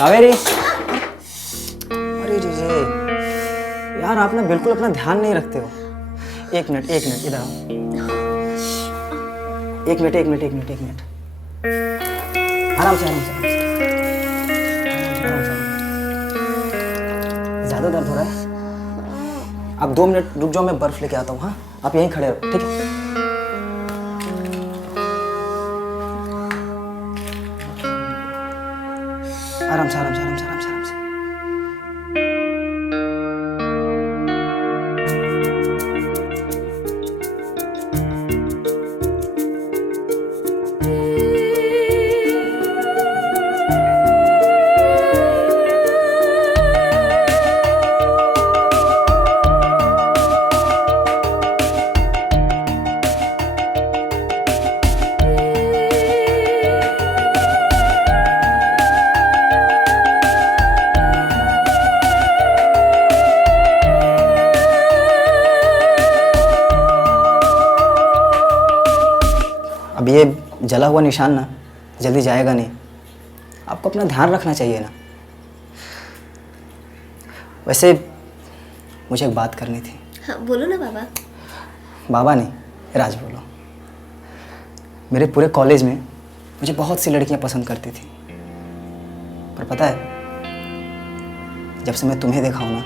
कावेरी, अरे रे यार, आप ना बिल्कुल अपना ध्यान नहीं रखते हो। एक मिनट इधर आओ। एक मिनट। आराम से। ज्यादा दर्द हो रहा है? आप 2 मिनट रुक जाओ, मैं बर्फ लेके आता हूँ। हाँ, आप यहीं खड़े रहो, ठीक है? आराम से। अब ये जला हुआ निशान ना जल्दी जाएगा नहीं। आपको अपना ध्यान रखना चाहिए ना। वैसे मुझे एक बात करनी थी। हाँ, बोलो ना बाबा। बाबा नहीं, राज बोलो। मेरे पूरे कॉलेज में मुझे बहुत सी लड़कियां पसंद करती थी, पर पता है, जब से मैं तुम्हें देखा हूं ना,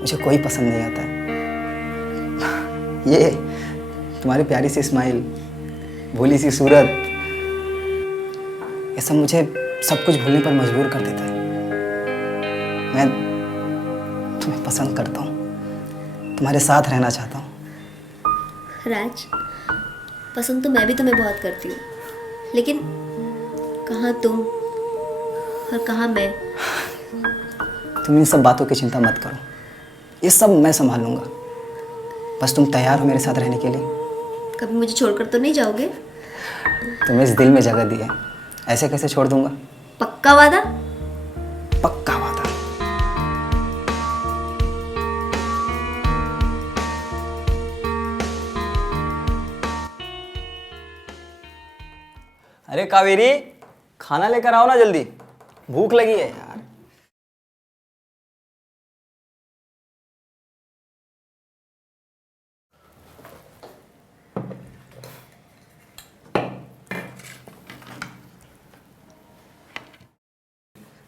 मुझे कोई पसंद नहीं आता है। ये तुम्हारी प्यारी सी स्माइल, भोली सी सूरत, ये सब मुझे सब कुछ भूलने पर मजबूर कर देता है। मैं तुम्हें पसंद करता हूँ, तुम्हारे साथ रहना चाहता हूँ। राज, पसंद तो मैं भी तुम्हें बहुत करती हूँ, लेकिन कहाँ तुम और कहाँ मैं। तुम इन सब बातों की चिंता मत करो, ये सब मैं संभाल लूँगा। बस तुम तैयार हो मेरे साथ रहने के लिए? कभी मुझे छोड़कर तो नहीं जाओगे? तुम्हें इस दिल में जगह दी है, ऐसे कैसे छोड़ दूंगा? पक्का वादा? पक्का वादा। अरे कावेरी, खाना लेकर आओ ना जल्दी, भूख लगी है यार।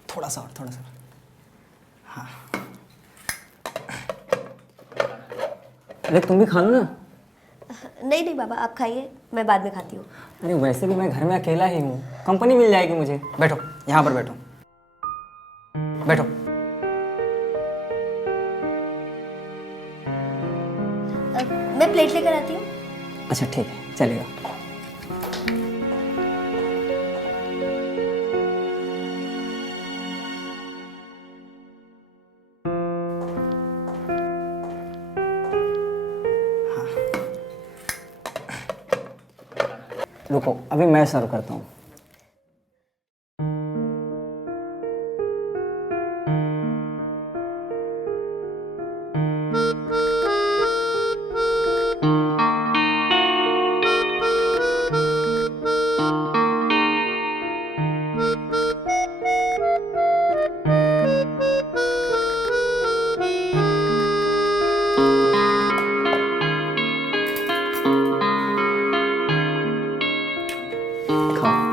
थोड़ा सा और। हाँ, अरे तुम भी खा लो ना। नहीं बाबा, आप खाइए, मैं बाद में खाती हूँ। अरे वैसे भी मैं घर में अकेला ही हूँ, कंपनी मिल जाएगी मुझे। बैठो, यहाँ पर बैठो। मैं प्लेट लेकर आती हूँ। अच्छा ठीक है, चलेगा। रुको, अभी मैं सर्व करता हूँ। खाओ।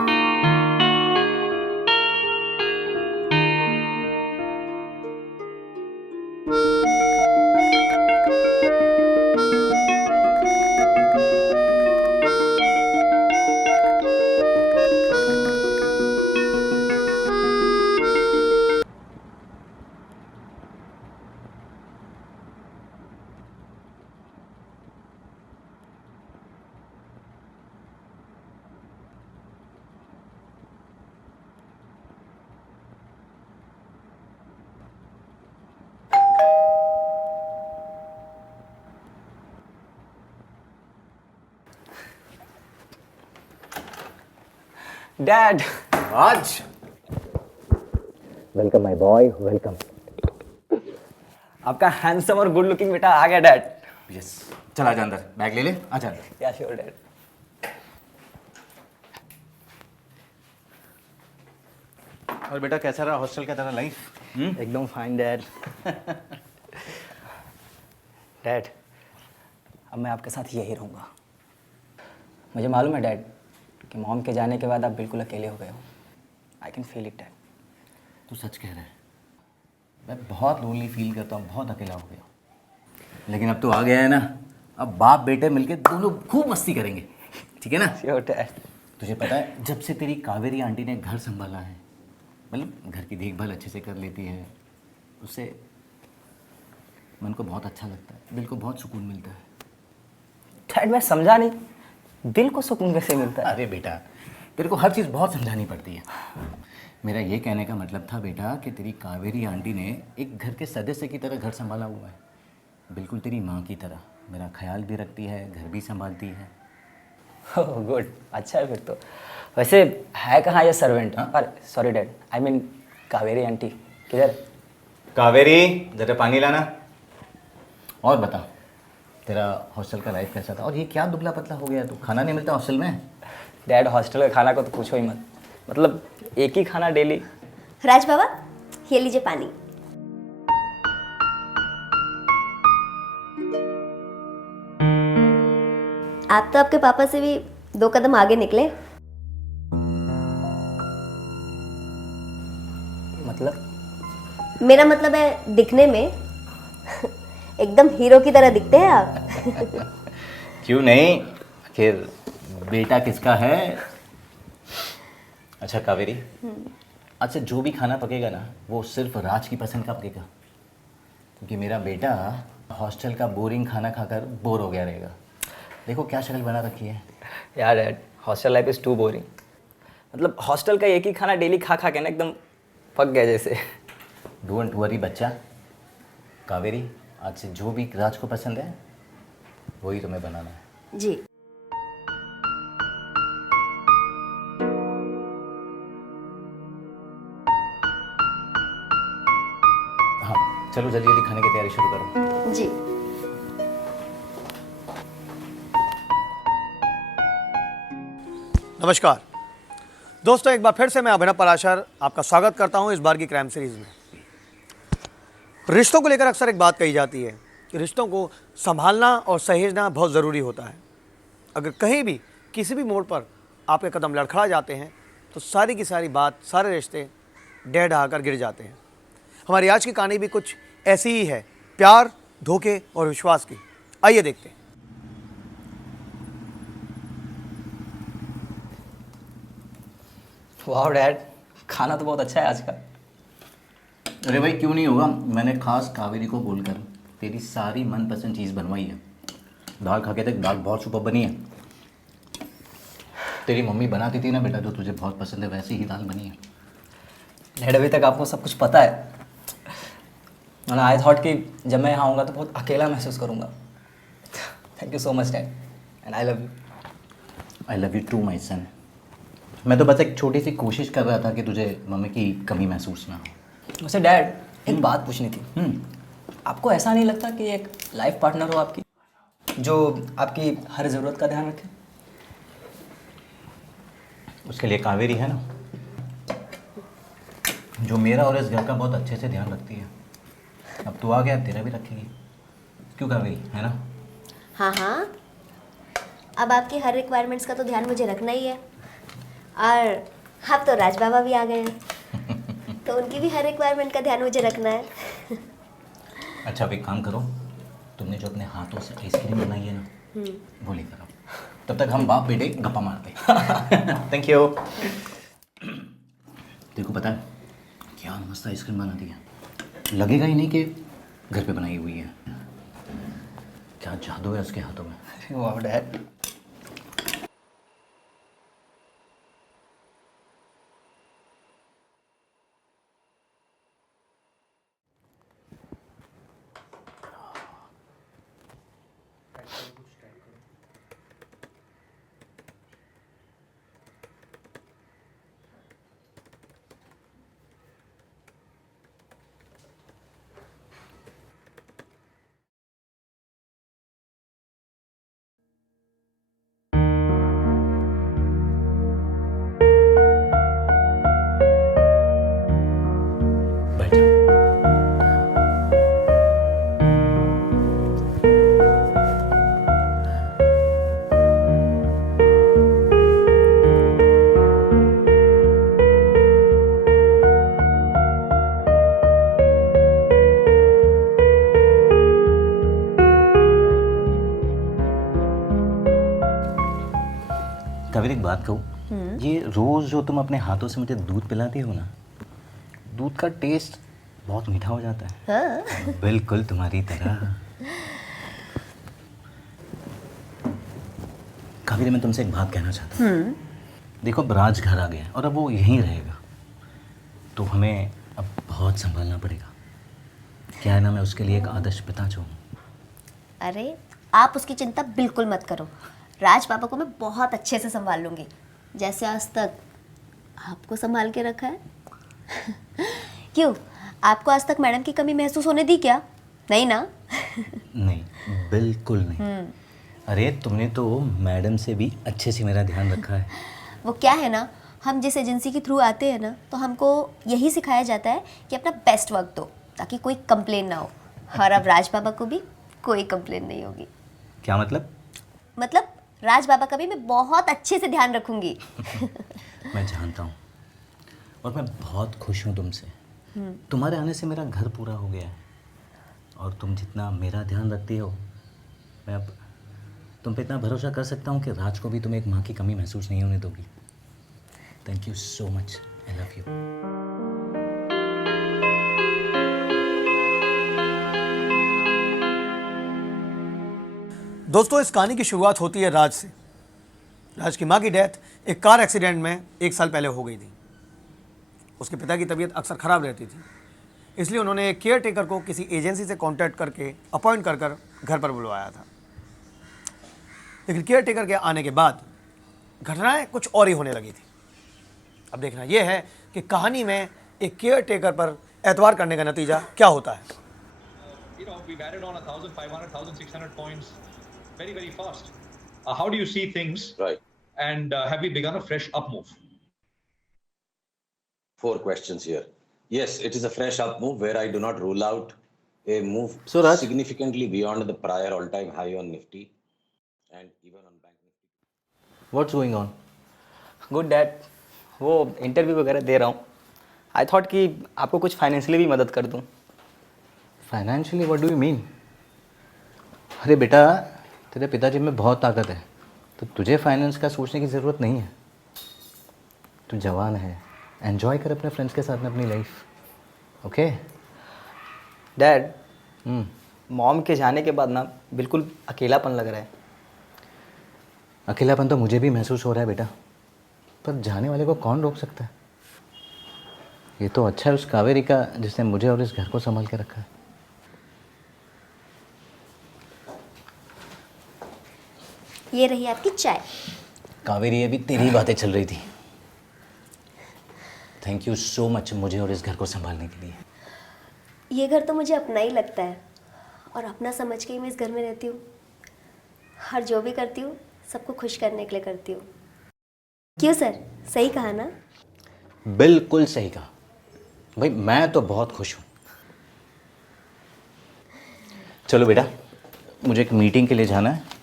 डैड। आज वेलकम माय बॉय, वेलकम। आपका हैंडसम और गुड लुकिंग बेटा आ गया डैड। यस, चल आजा अंदर, बैग ले ले, आजा अंदर। या श्योर डैड। और बेटा कैसा रहा हॉस्टल का तेरा लाइफ? एकदम फाइन डैड। डैड, अब मैं आपके साथ यही रहूँगा। मुझे मालूम है डैड कि मॉम के जाने के बाद आप बिल्कुल अकेले हो गए हो। I can feel it dad. तू सच कह रहा है। मैं बहुत लोनली फील करता हूँ, बहुत अकेला हो गया हूँ। लेकिन अब तो आ गया है ना, अब बाप बेटे मिलके दोनों खूब मस्ती करेंगे, ठीक है ना? Sure dad. तुझे पता है जब से तेरी कावेरी आंटी ने घर संभाला है, मतलब घर की देखभाल अच्छे से कर लेती है, उससे मन को बहुत अच्छा लगता है, दिल को बहुत सुकून मिलता है। डैड मैं समझा नहीं, दिल को सुकून कैसे मिलता है? अरे बेटा, तेरे को हर चीज़ बहुत समझानी पड़ती है। मेरा ये कहने का मतलब था बेटा कि तेरी कावेरी आंटी ने एक घर के सदस्य की तरह घर संभाला हुआ है, बिल्कुल तेरी माँ की तरह। मेरा ख्याल भी रखती है, घर भी संभालती है। ओह गुड, अच्छा है फिर तो। वैसे है कहाँ ये सर्वेंट? हाँ? अरे sorry dad, I mean Kaveri aunty किधर? कावेरी जरा पानी लाना। और बता, तेरा हॉस्टल का लाइफ कैसा था? और ये क्या दुबला पतला हो गया तू? खाना नहीं मिलता हॉस्टल में? डैड हॉस्टल का खाना को तो पूछो ही मत, मतलब एक ही खाना डेली। राज बाबा, ये लीजिए पानी। आप तो आपके पापा से भी 2 कदम आगे निकले। मतलब मेरा मतलब है दिखने में एकदम हीरो की तरह दिखते हैं आप। क्यों नहीं, आखिर बेटा किसका है? अच्छा कावेरी, अच्छा जो भी खाना पकेगा ना वो सिर्फ राज की पसंद का पकेगा, क्योंकि मेरा बेटा हॉस्टल का बोरिंग खाना खाकर बोर हो गया रहेगा। देखो क्या शक्ल बना रखी है। यार dad, hostel life is too boring. मतलब हॉस्टल का एक ही खाना डेली खा खा के ना एकदम पक गया जैसे। डोंट वरी बच्चा। कावेरी, आज से जो भी राज को पसंद है वही तुम्हें बनाना है। जी। हाँ चलो जल्दी जल्दी खाने की तैयारी शुरू करो। जी। नमस्कार दोस्तों, एक बार फिर से मैं अभिनव पराशर आपका स्वागत करता हूं इस बार की क्राइम सीरीज़ में। रिश्तों को लेकर अक्सर एक बात कही जाती है कि रिश्तों को संभालना और सहेजना बहुत ज़रूरी होता है। अगर कहीं भी किसी भी मोड़ पर आपके कदम लड़खड़ा जाते हैं तो सारी की सारी बात, सारे रिश्ते ढह ढहाकर गिर जाते हैं। हमारी आज की कहानी भी कुछ ऐसी ही है, प्यार, धोखे और विश्वास की। आइए देखते हैं। वाह डैड, खाना तो बहुत अच्छा है आज का। अरे भाई क्यों नहीं होगा, मैंने खास कावेरी को बोलकर तेरी सारी मनपसंद चीज़ बनवाई है। दाल खा के देख, दाल बहुत सुपर बनी है। तेरी मम्मी बनाती थी ना बेटा, जो तुझे बहुत पसंद है, वैसी ही दाल बनी है। डैड अभी तक आपको सब कुछ पता है। मैंने आई थॉट कि जब मैं यहाँ आऊँगा तो बहुत अकेला महसूस करूँगा। Thank you so much dad, and I love you. I love you too my son. मैं तो बस एक छोटी सी कोशिश कर रहा था कि तुझे मम्मी की कमी महसूस ना हो। वैसे डैड एक बात पूछनी थी। आपको ऐसा नहीं लगता कि एक लाइफ पार्टनर हो आपकी, जो आपकी हर ज़रूरत का ध्यान रखे? उसके लिए कावेरी है ना, जो मेरा और इस घर का बहुत अच्छे से ध्यान रखती है। अब तू आ गया, तेरा भी रखेगी। क्यों कावेरी, है ना? हाँ हाँ, अब आपकी हर रिक्वायरमेंट्स का तो ध्यान मुझे रखना ही है। और अब तो राज बाबा भी आ गए हैं तो उनकी भी हर रिक्वायरमेंट का ध्यान मुझे रखना है। अच्छा अब एक काम करो, तुमने जो अपने हाथों से आइसक्रीम बनाई है ना, वो लेकर आओ। तब तक हम बाप बेटे गप्पा मारते। Thank you. देखो पता है क्या मस्त आइसक्रीम बना दी है, लगेगा ही नहीं कि घर पे बनाई हुई है। क्या जादू है उसके हाथों में। वाह डैड। कावेरी एक बात कहूँ, ये रोज़ जो तुम अपने हाथों से मुझे दूध पिलाती हो ना, दूध का टेस्ट बहुत मीठा हो जाता है। हाँ। बिल्कुल तुम्हारी तरह। कावेरी मैं तुमसे एक बात कहना चाहता हूँ। देखो अब राज घर आ गया है और अब वो यहीं रहेगा, तो हमें अब बहुत संभालना पड़ेगा। क्या है ना, मैं उसके लिए एक आदर्श पिता जो हूँ। अरे आप उसकी चिंता बिल्कुल मत करो, राज पापा को मैं बहुत अच्छे से संभाल लूँगी, जैसे आज तक आपको संभाल के रखा है। क्यों, आपको आज तक मैडम की कमी महसूस होने दी क्या? नहीं ना? नहीं, बिल्कुल नहीं। अरे तुमने तो मैडम से भी अच्छे से मेरा ध्यान रखा है। वो क्या है ना, हम जिस एजेंसी के थ्रू आते हैं ना, तो हमको यही सिखाया जाता है कि अपना बेस्ट वर्क दो ताकि कोई कंप्लेन ना हो। और अब राज बाबा को भी कोई कंप्लेन नहीं होगी। क्या मतलब? मतलब राज बाबा का भी मैं बहुत अच्छे से ध्यान रखूंगी। मैं जानता हूँ और मैं बहुत खुश हूँ तुमसे। तुम्हारे आने से मेरा घर पूरा हो गया है और तुम जितना मेरा ध्यान रखती हो, मैं अब तुम पे इतना भरोसा कर सकता हूँ कि राज को भी तुम एक माँ की कमी महसूस नहीं होने दोगी। Thank you so much, I love you. दोस्तों, इस कहानी की शुरुआत होती है राज से। राज की माँ की डेथ एक कार एक्सीडेंट में 1 साल पहले हो गई थी। उसके पिता की तबीयत अक्सर ख़राब रहती थी, इसलिए उन्होंने एक केयर टेकर को किसी एजेंसी से कांटेक्ट करके अपॉइंट कर घर पर बुलवाया था। लेकिन केयर टेकर के आने के बाद घटनाएं कुछ और ही होने लगी थी। अब देखना यह है कि कहानी में एक केयर टेकर पर एतबार करने का नतीजा क्या होता है। You know, we've added on 1,500, 1,600 points very, very fast. How do you see things? Right. And have we begun a fresh up move? 4 questions here. Yes, it is a fresh up move where I do not rule out a move So, Raj? significantly beyond the prior all-time high on Nifty and even on Bank Nifty. What's going on? Good dad, वो interview वगैरह दे रहा हूँ। I thought कि आपको कुछ financially भी मदद कर दूँ। Financially what do you mean? अरे बेटा, तेरे पिताजी में बहुत ताकत है, तो तुझे फाइनेंस का सोचने की ज़रूरत नहीं है। तू जवान है, एन्जॉय कर अपने फ्रेंड्स के साथ में अपनी लाइफ। ओके डैड, मॉम के जाने के बाद ना बिल्कुल अकेलापन लग रहा है। अकेलापन तो मुझे भी महसूस हो रहा है बेटा, पर जाने वाले को कौन रोक सकता है? ये तो अच्छा है उस कावेरी का जिसने मुझे और इस घर को संभाल के रखा है। ये रही आपकी चाय। कावेरी, अभी तेरी बातें चल रही थी। थैंक यू सो मच मुझे और इस घर को संभालने के लिए। ये घर तो मुझे अपना ही लगता है और अपना समझ के ही मैं इस घर में रहती हूँ। हर जो भी करती हूँ सबको खुश करने के लिए करती हूँ। क्यों सर, सही कहा ना? बिल्कुल सही कहा भाई, मैं तो बहुत खुश हूँ। चलो बेटा, मुझे एक मीटिंग के लिए जाना है।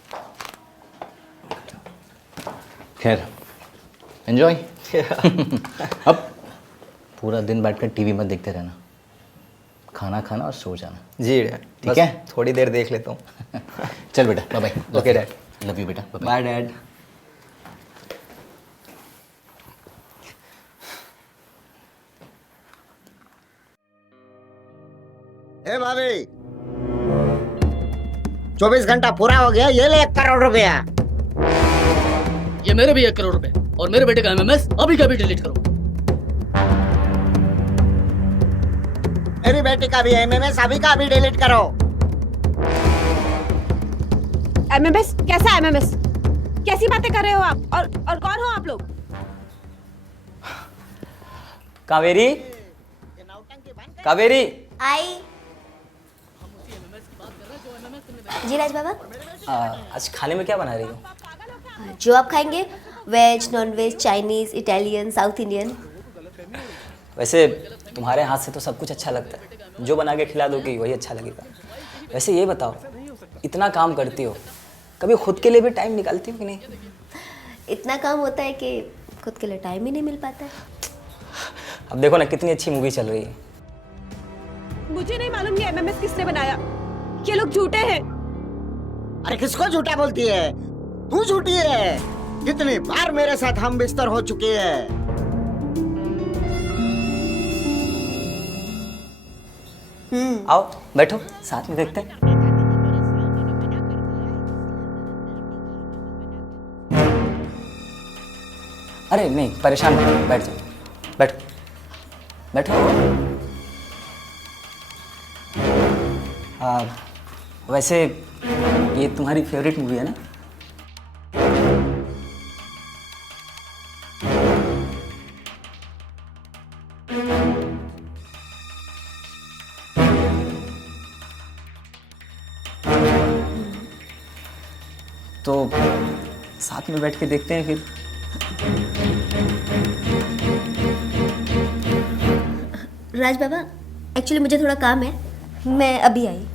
खैर, एंजॉय। अब पूरा दिन बैठकर टीवी मत देखते रहना, खाना खाना और सो जाना। जी डैड, ठीक है? थोड़ी देर देख लेता हूँ। चल बेटा, bye bye. Okay dad, love you बेटा, बाय डैड। ए भाभी, 24 घंटा पूरा हो गया, ये ले 1 करोड़ रुपया। ये मेरे भी 1 करोड़ रुपए और मेरे बेटे का एमएमएस अभी का भी डिलीट करो। मेरी बेटी का भी एमएमएस अभी का अभी डिलीट करो। एमएमएस? कैसा एमएमएस? कैसी बातें कर रहे हो आप? और कौन हो आप लोग? कावेरी, कावेरी। आई। जी राज बाबा, आज खाने में क्या बना रही हो? जो आप खाएंगे, veg, non veg, Chinese, Italian, South Indian. वैसे तुम्हारे हाथ से तो सब कुछ अच्छा लगता है, जो बना के खिला दोगी वही अच्छा लगेगा। वैसे ये बताओ, इतना काम करती हो, कभी खुद के लिए भी टाइम निकालती हो कि नहीं? इतना काम होता है कि खुद के लिए टाइम ही नहीं मिल पाता है। अब देखो ना, कितनी अच्छी मूवी चल रही है। मुझे नहीं मालूम ये एमएमएस किसने बनाया। ये लोग झूठे हैं। अरे किसको झूठा बोलती है? तू झूठी है। कितनी बार मेरे साथ हम बिस्तर हो चुकी है। आओ बैठो, साथ में देखते हैं। अरे नहीं, परेशान मत हो, बैठ जाओ, बैठो बैठो। वैसे ये तुम्हारी फेवरेट मूवी है ना? तो साथ में बैठ के देखते हैं फिर। राज बाबा, एक्चुअली मुझे थोड़ा काम है, मैं अभी आई।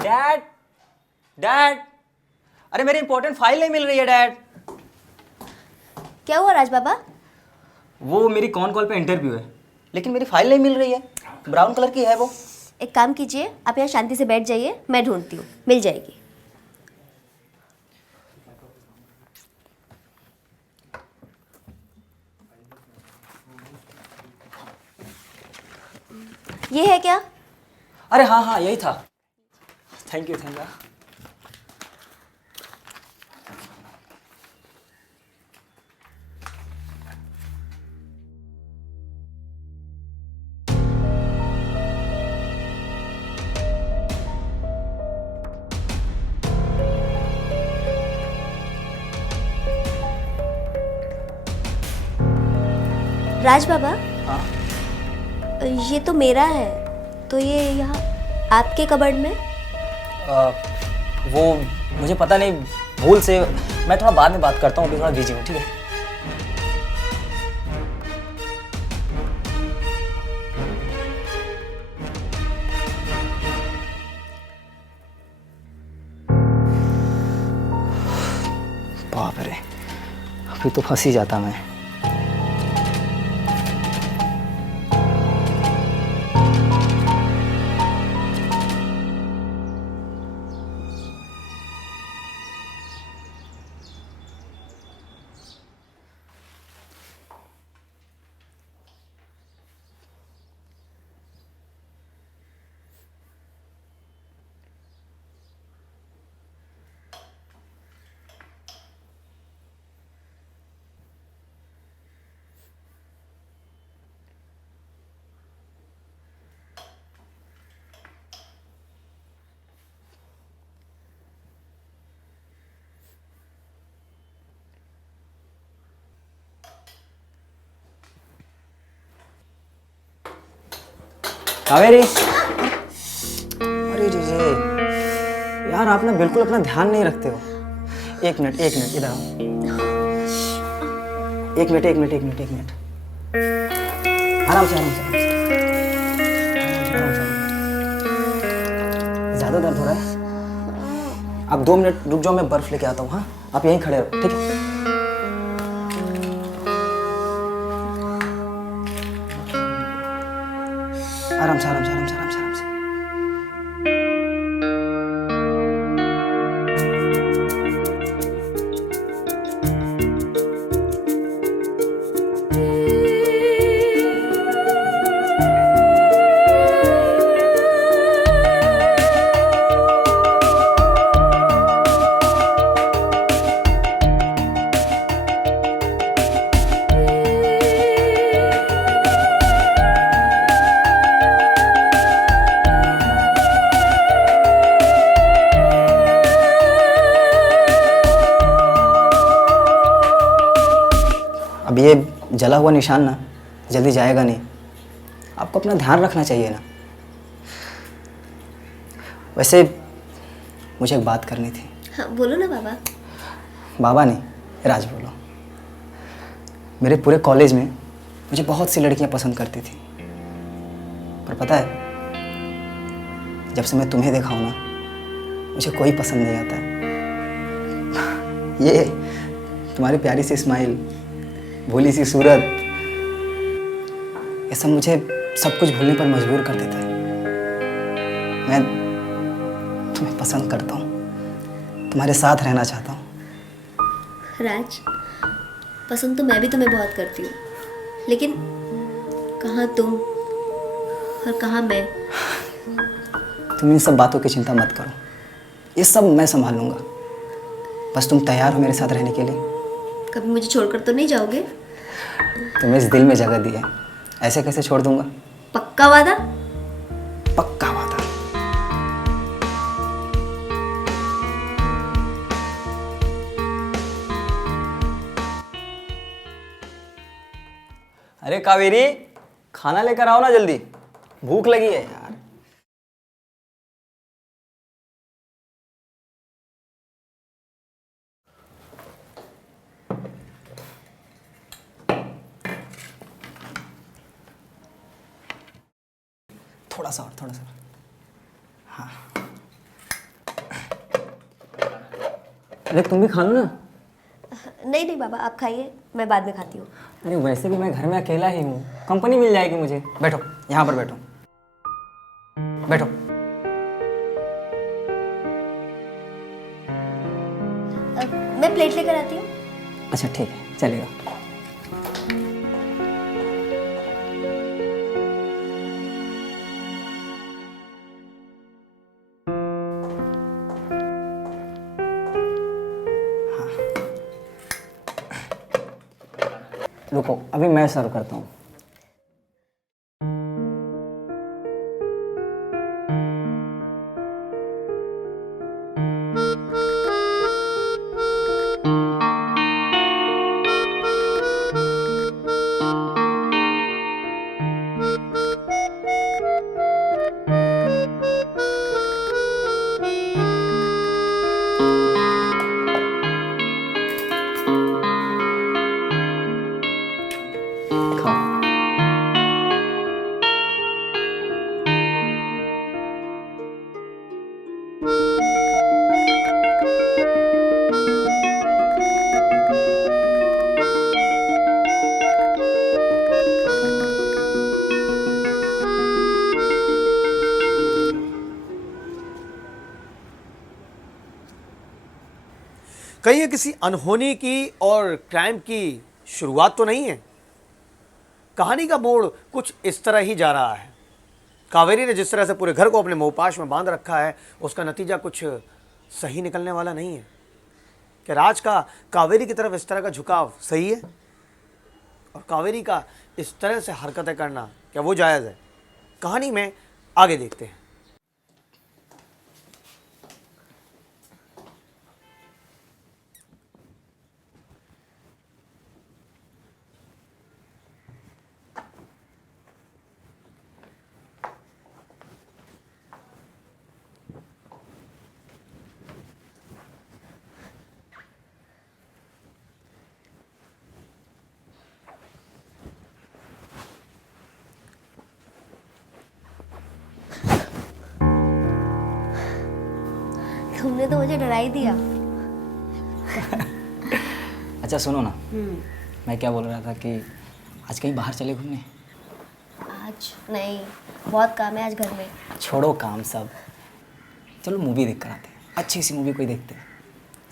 डैड, डैड, अरे मेरी इंपॉर्टेंट फाइल नहीं मिल रही है डैड। क्या हुआ राज बाबा? वो मेरी कॉन कॉल पे इंटरव्यू है, लेकिन मेरी फाइल नहीं मिल रही है। ब्राउन कलर की है वो। एक काम कीजिए, आप यहाँ शांति से बैठ जाइए, मैं ढूंढती हूँ, मिल जाएगी। ये है क्या? अरे हाँ हाँ, यही था। Thank you, thank you. Raj Baba, हाँ, ये तो मेरा है, तो ये यहाँ आपके कबर्ड में? वो मुझे पता नहीं, भूल से। मैं थोड़ा बाद में बात करता हूँ, अभी थोड़ा बिजी हूँ, ठीक है? बाप रे, अभी तो फंस ही जाता मैं। कावेरी, अरे रे यार, आप ना बिल्कुल अपना ध्यान नहीं रखते हो। एक मिनट इधर आओ। एक मिनट आराम से। ज्यादा दर्द हो रहा है? आप 2 मिनट रुक जाओ, मैं बर्फ लेके आता हूँ। हाँ, आप यहीं खड़े रहो, ठीक है? आराम से आराम से आराम से आराम से आराम से। अब ये जला हुआ निशान ना जल्दी जाएगा नहीं, आपको अपना ध्यान रखना चाहिए ना। वैसे मुझे एक बात करनी थी। हाँ बोलो ना बाबा। बाबा नहीं, राज बोलो। मेरे पूरे कॉलेज में मुझे बहुत सी लड़कियां पसंद करती थी, पर पता है जब से मैं तुम्हें देखा हूं ना मुझे कोई पसंद नहीं आता है। ये तुम्हारी प्यारी सी स्माइल, भोली सी सूरत, ये सब मुझे सब कुछ भूलने पर मजबूर कर देता है। मैं तुम्हें पसंद करता हूँ, तुम्हारे साथ रहना चाहता हूँ। राज, पसंद तो मैं भी तुम्हें बहुत करती हूँ, लेकिन कहाँ तुम और कहाँ मैं। तुम इन सब बातों की चिंता मत करो, ये सब मैं संभाल लूँगा। बस तुम तैयार हो मेरे साथ रहने के लिए? कभी मुझे छोड़कर तो नहीं जाओगे? तुम्हें इस दिल में जगह दी है, ऐसे कैसे छोड़ दूंगा? पक्का वादा? पक्का वादा। अरे कावेरी, खाना लेकर आओ ना जल्दी, भूख लगी है यार। थोड़ा सा और, थोड़ा सा। हाँ, अरे तुम भी खा लो ना। नहीं नहीं बाबा, आप खाइए, मैं बाद में खाती हूँ। अरे वैसे भी मैं घर में अकेला ही हूँ, कंपनी मिल जाएगी मुझे। बैठो, यहाँ पर बैठो, बैठो। मैं प्लेट लेकर आती हूँ। अच्छा ठीक है, चलेगा। रुको, अभी मैं सर्व करता हूँ। कहीं ये किसी अनहोनी की और क्राइम की शुरुआत तो नहीं है। कहानी का मोड़ कुछ इस तरह ही जा रहा है। कावेरी ने जिस तरह से पूरे घर को अपने मोहपाश में बांध रखा है, उसका नतीजा कुछ सही निकलने वाला नहीं है। कि राज का कावेरी की तरफ इस तरह का झुकाव सही है, और कावेरी का इस तरह से हरकतें करना क्या वो जायज़ है? कहानी में आगे देखते हैं। तुमने तो मुझे डरा ही दिया। अच्छा सुनो ना, मैं क्या बोल रहा था कि आज कहीं बाहर चले घूमने। आज आज नहीं, बहुत काम है आज घर में। छोड़ो काम सब, चलो मूवी देख कर आते हैं, अच्छी सी मूवी कोई देखते हैं,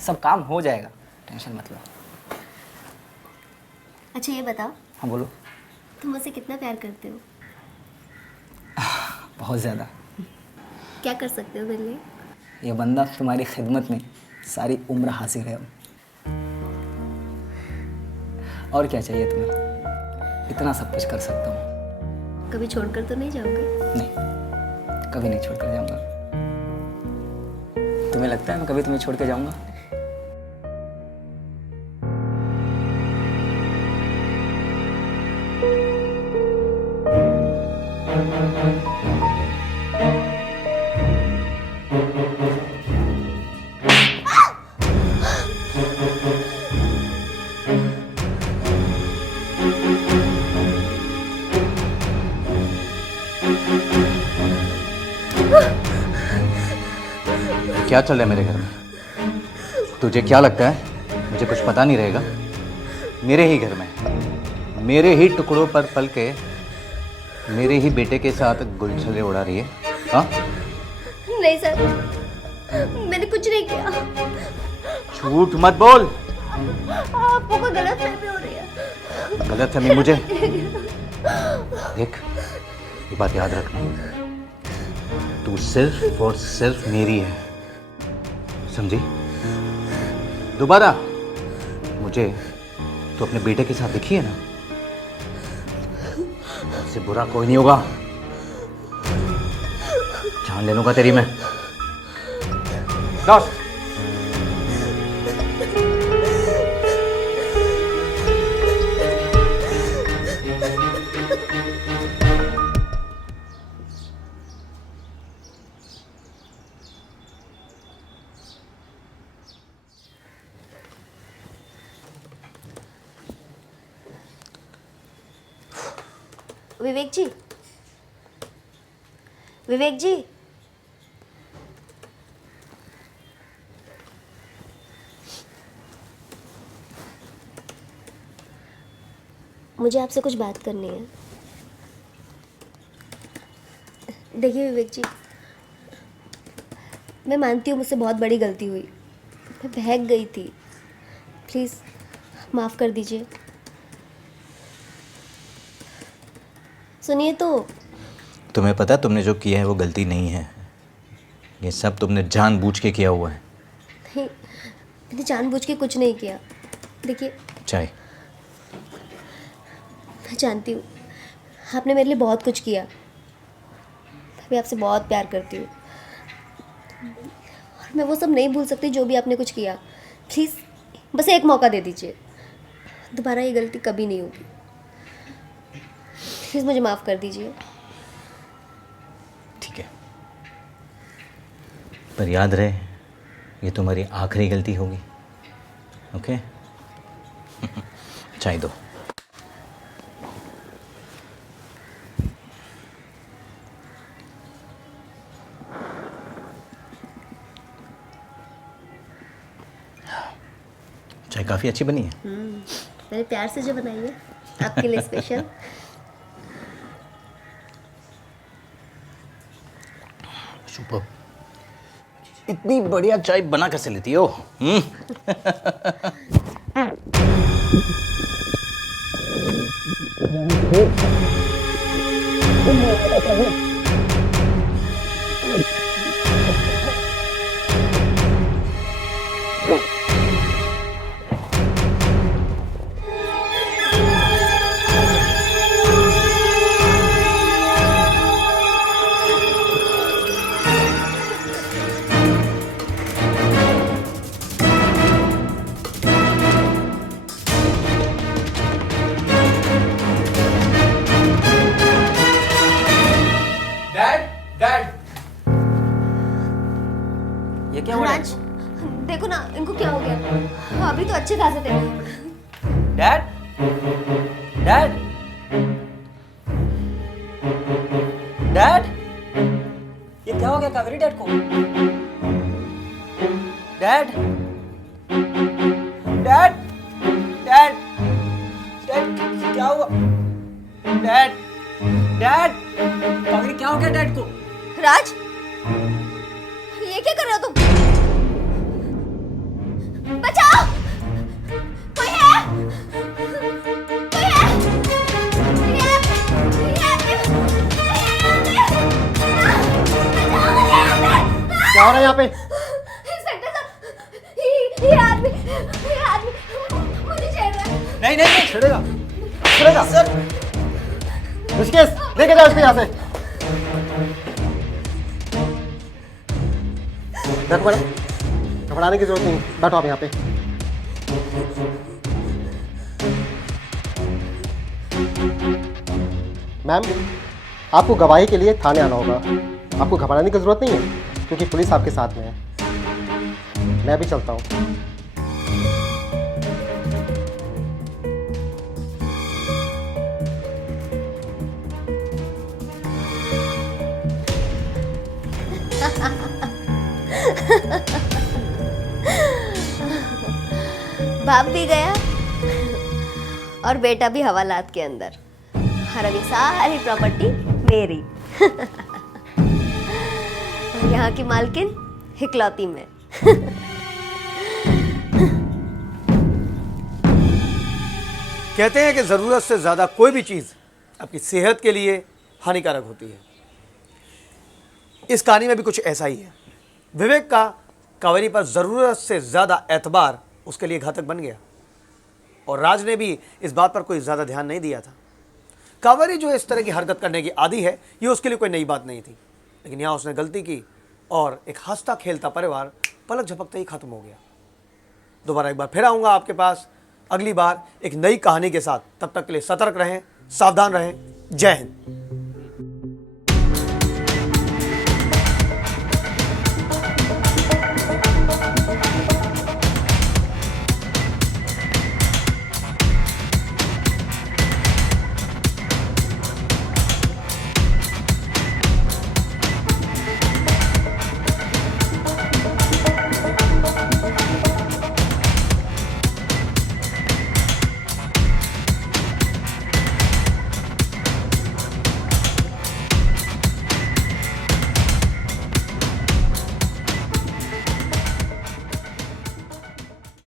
सब काम हो जाएगा, टेंशन मत लो। अच्छा ये बताओ, हाँ बोलो। तुम मुझसे कितना प्यार करते हो? बहुत ज़्यादा। क्या कर सकते हो मेरे लिए? ये बंदा तुम्हारी खिदमत में सारी उम्र हाजिर है। और क्या चाहिए तुम्हें? इतना सब कुछ कर सकता हूँ। कभी छोड़कर तो नहीं जाओगे? नहीं, कभी नहीं छोड़ कर जाऊँगा। तुम्हें लगता है मैं कभी तुम्हें छोड़ के जाऊँगा? क्या चल रहा है मेरे घर में? तुझे क्या लगता है मुझे कुछ पता नहीं रहेगा? मेरे ही घर में, मेरे ही टुकड़ों पर पल के मेरे ही बेटे के साथ गुलछले उड़ा रही है? हाँ? नहीं सर, मैंने कुछ नहीं किया। झूठ मत बोल। आपको कोई गलतफहमी हो रही है। गलतफहमी मुझे? देख, ये बात याद रखना, तू सिर्फ और सिर्फ मेरी है, समझी? दोबारा मुझे तो अपने बेटे के साथ दिखी है ना, इससे बुरा कोई नहीं होगा। जान ले लूंगा तेरी मैं। दोस्त, विवेक जी, विवेक जी, मुझे आपसे कुछ बात करनी है। देखिए विवेक जी, मैं मानती हूँ मुझसे बहुत बड़ी गलती हुई, मैं बहक गई थी, प्लीज़ माफ़ कर दीजिए। सुनिए तो। तुम्हें पता है तुमने जो किया है वो गलती नहीं है, ये सब तुमने जानबूझ के किया हुआ है। नहीं, मैंने जानबूझ के कुछ नहीं किया। देखिए, चाय। मैं जानती हूँ आपने मेरे लिए बहुत कुछ किया, मैं भी आपसे बहुत प्यार करती हूँ और मैं वो सब नहीं भूल सकती जो भी आपने कुछ किया। प्लीज़ बस एक मौका दे दीजिए, दोबारा ये गलती कभी नहीं होगी। प्लीज़ मुझे माफ़ कर दीजिए। ठीक है, पर याद रहे ये तुम्हारी आखिरी गलती होगी। ओके? चाय दो। चाय काफ़ी अच्छी बनी है। मैंने प्यार से जो बनाई है आपके लिए स्पेशल। सुपर। इतनी बढ़िया चाय बना कैसे लेती हो? ये क्या हो रहा है? राज, देखो ना इनको क्या हो गया, अभी तो अच्छे खासे थे। डैड, डैड, डैड, ये क्या हो गया कावेरी डैड को? डैड, डैड, डैड, डैड क्या हुआ? डैड, डैड, कावेरी क्या हो गया डैड को? राज, ये क्या कर रहे हो तुम? बचाओ! कोई है? कोई है? क्या हो रहा है यहाँ पे? इंस्पेक्टर साहब, ये आदमी मुझे छेड़ रहा है। नहीं नहीं नहीं, छेड़ेगा छेड़ेगा सर। ऋषिकेश, लेके जाओ इसको यहाँ से। बैठो मैडम, घबराने की जरूरत नहीं, बैठो आप यहाँ पे। मैम, आपको गवाही के लिए थाने आना होगा। आपको घबराने की जरूरत नहीं है क्योंकि पुलिस आपके साथ में है। मैं भी चलता हूँ। बाप भी गया और बेटा भी हवालात के अंदर, और अभी सारी प्रॉपर्टी मेरी। और यहाँ की मालकिन हिकलौती में। कहते हैं कि ज़रूरत से ज़्यादा कोई भी चीज़ आपकी सेहत के लिए हानिकारक होती है। इस कहानी में भी कुछ ऐसा ही है। विवेक का कावेरी पर ज़रूरत से ज़्यादा एतबार उसके लिए घातक बन गया, और राज ने भी इस बात पर कोई ज़्यादा ध्यान नहीं दिया था। कावेरी जो इस तरह की हरकत करने की आदी है, ये उसके लिए कोई नई बात नहीं थी, लेकिन यहाँ उसने गलती की और एक हंसता खेलता परिवार पलक झपकते ही खत्म हो गया। दोबारा एक बार फिर आऊँगा आपके पास अगली बार एक नई कहानी के साथ। तब तक के लिए सतर्क रहें, सावधान रहें। जय हिंद।